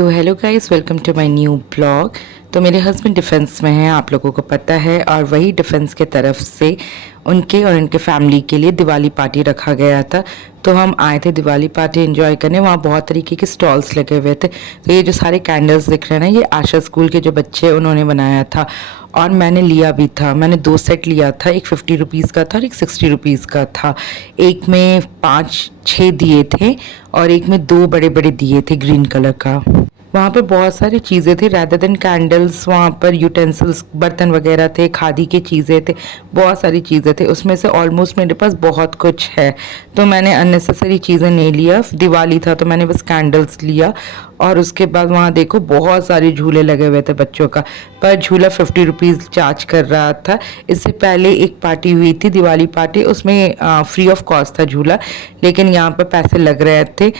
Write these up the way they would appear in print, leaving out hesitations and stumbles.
तो hello guys, welcome to my new blog. तो मेरे हस्बैंड डिफेंस में हैं, आप लोगों को पता है, और वही डिफेंस के तरफ से उनके और उनके फैमिली के लिए दिवाली पार्टी रखा गया था। तो हम आए थे दिवाली पार्टी एंजॉय करने। वहाँ बहुत तरीके के स्टॉल्स लगे हुए थे। तो ये जो सारे कैंडल्स दिख रहे हैं ना, ये आशा स्कूल के जो बच्चे हैं उन्होंने बनाया था, और मैंने लिया भी था। मैंने 2 सेट लिया था, एक 50 रुपीज़ का था और एक 60 रुपीज़ का था। एक में 5-6 दिए थे और एक में 2 बड़े बड़े दिए थे ग्रीन कलर का। वहाँ पे बहुत सारी चीज़ें थी, रैदर देन कैंडल्स वहाँ पर यूटेंसिल्स, बर्तन वगैरह थे, खादी की चीज़ें थे, बहुत सारी चीज़ें थे। उसमें से ऑलमोस्ट मेरे पास बहुत कुछ है, तो मैंने अननेसेसरी चीज़ें नहीं लिया। दिवाली था तो मैंने बस कैंडल्स लिया। और उसके बाद वहाँ देखो बहुत सारे झूले लगे हुए थे बच्चों का, पर झूला 50 रुपीज़ चार्ज कर रहा था। इससे पहले एक पार्टी हुई थी, दिवाली पार्टी, उसमें फ्री ऑफ कॉस्ट था झूला, लेकिन यहाँ पर पैसे लग रहे थे।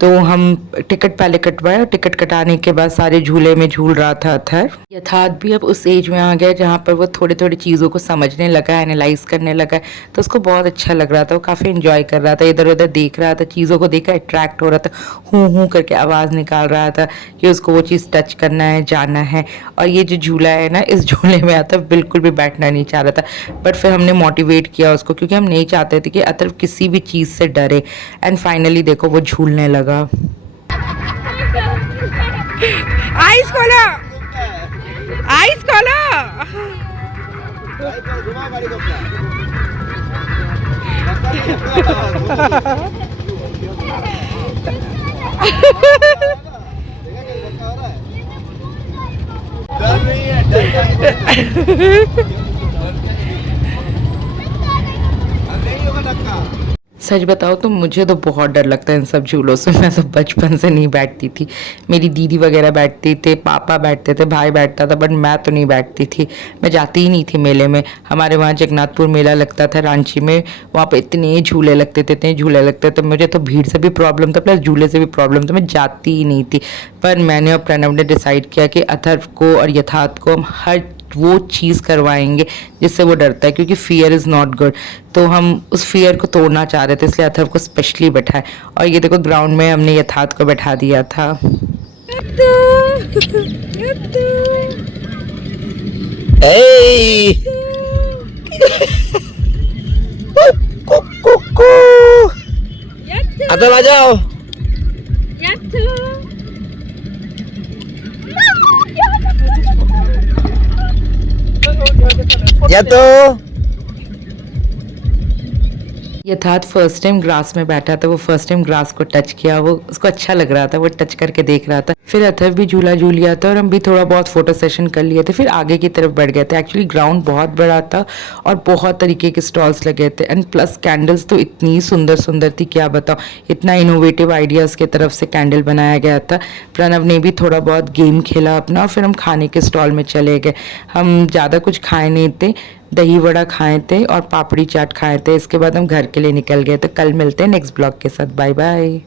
तो हम टिकट पहले कटवाए, और टिकट कटाने के बाद सारे झूले में झूल रहा था अथर। यथार्थ भी अब उस एज में आ गया जहाँ पर वो थोड़े थोड़े चीज़ों को समझने लगा, एनालाइज करने लगा, तो उसको बहुत अच्छा लग रहा था। वो काफ़ी इंजॉय कर रहा था, इधर उधर देख रहा था, चीज़ों को देखकर अट्रैक्ट हो रहा था, हूँ करके आवाज़ निकाल रहा था कि उसको वो चीज़ टच करना है, जाना है। और ये जो झूला है ना, इस झूले में अथर बिल्कुल भी बैठना नहीं चाह रहा था, बट फिर हमने मोटिवेट किया उसको, क्योंकि हम नहीं चाहते थे कि अथर किसी भी चीज़ से डरे। एंड फाइनली देखो वो झूलने लगा। आइस खोलो, आइस खोलो। डर नहीं है, डर नहीं होगा धक्का। सच बताओ तो मुझे तो बहुत डर लगता है इन सब झूलों से। मैं तो बचपन से नहीं बैठती थी। मेरी दीदी वगैरह बैठती थे, पापा बैठते थे, भाई बैठता था, बट मैं तो नहीं बैठती थी। मैं जाती ही नहीं थी मेले में। हमारे वहाँ जगन्नाथपुर मेला लगता था रांची में, वहाँ पे इतने झूले लगते थे, इतने झूले लगते थे। मुझे तो भीड़ से भी प्रॉब्लम था, प्लस झूले से भी प्रॉब्लम था, मैं जाती ही नहीं थी। पर मैंने और प्रणव ने डिसाइड किया कि अथर्व को और यथार्थ को हम हर वो चीज़ करवाएंगे जिससे वो डरता है, क्योंकि फियर इज़ नॉट गुड। तो हम उस फियर को तोड़ना चाह रहे थे, इसलिए अथर्व को स्पेशली बैठाए। और ये देखो ग्राउंड में हमने यथार्थ को बैठा दिया था। अदर आ जाओ। या तो यथार्थ फर्स्ट टाइम ग्रास में बैठा था, वो फर्स्ट टाइम ग्रास को टच किया, वो उसको अच्छा लग रहा था, वो टच करके देख रहा था। फिर अथर्व भी झूला झूल लिया था और हम भी थोड़ा बहुत फोटो सेशन कर लिए थे। फिर आगे की तरफ बढ़ गए थे। एक्चुअली ग्राउंड बहुत बड़ा था और बहुत तरीके के स्टॉल्स लगे थे, एंड प्लस कैंडल्स तो इतनी सुंदर सुंदर थी, क्या बताऊँ। इतना इनोवेटिव आइडियाज़ की तरफ से कैंडल बनाया गया था। प्रणव ने भी थोड़ा बहुत गेम खेला अपना, और फिर हम खाने के स्टॉल में चले गए। हम ज़्यादा कुछ खाए नहीं थे, दही वड़ा खाए थे और पापड़ी चाट खाए थे। इसके बाद हम घर के लिए निकल गए। तो कल मिलते हैं नेक्स्ट ब्लॉग के साथ। Bye bye.